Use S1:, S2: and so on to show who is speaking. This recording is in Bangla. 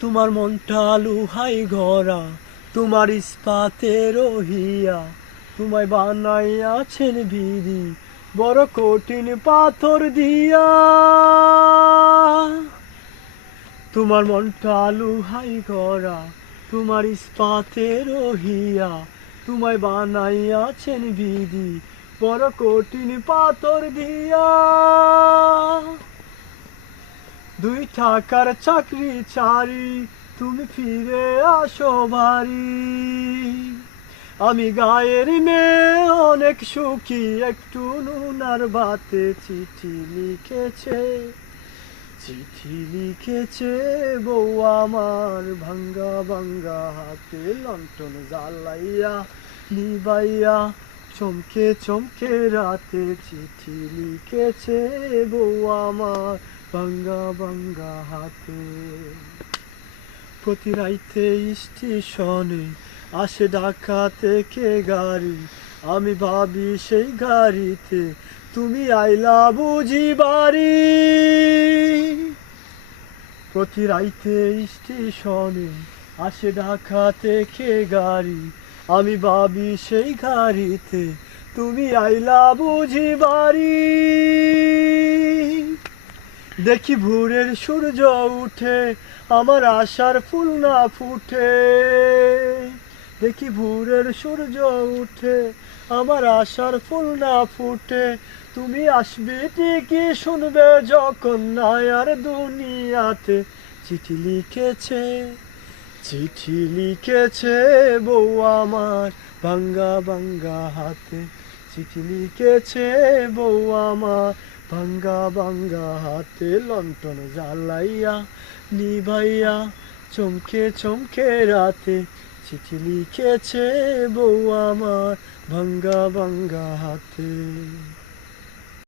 S1: তোমার মনটা লুহাই গড়া, তোমার ইস্পাতে রহিয়া। তোমায় বানাইয়াছেন বিধি বড় কঠিন পাথর দিয়া। তোমার মনটা লুহাই গড়া, তোমার ইস্পাতে রহিয়া। তোমায় বানাইয়াছেন বিধি বড় কঠিন পাথর দিয়া। দুই টাকার চাকরি চারি তুমি ফিরে আসো বাড়ি। আমি গায়ের মেয়ে, অনেক সুখী, একটু নুনার বাতে চিঠি লিখেছে। চিঠি লিখেছে, বউ আমার ভাঙ্গা ভাঙ্গা হাতে লন্ঠন জ্বালাইয়া নিবাইয়া চমকে চমকে রাতে চিঠি লিখেছে বউ আমার ভাঙ্গা ভাঙ্গা হাতে। প্রতি রাইতে স্টেশনে আসে ঢাকা থেকে গাড়ি? আমি ভাবি সেই গাড়িতে তুমি আইলা বুঝি বাড়ি। প্রতি রাইতে স্টেশনে আসে ঢাকা থেকে গাড়ি? আমি ভাবি সেই ঘাড়িতে তুমি আইলা বুঝি বাড়ি। দেখি ভোরের সূর্য উঠে, আমার আশার ফুল না ফুটে। দেখি ভোরের সূর্য উঠে, আমার আশার ফুল না ফুটে। তুমি আসবে ঠিকই শুনবে যখন নায়ার দুনিয়াতে চিঠি লিখেছে। চিঠি লিখেছে বউ আমার, ভাঙ্গা ভাঙ্গা হাতে। চিঠি লিখেছে বউ আমার, ভাঙ্গা ভাঙ্গা হাতে। লন্ঠন জ্বালাইয়া, নিভাইয়া চমকে চমকে রাতে। চিঠি লিখেছে বউ আমার, ভাঙ্গা ভাঙ্গা হাতে।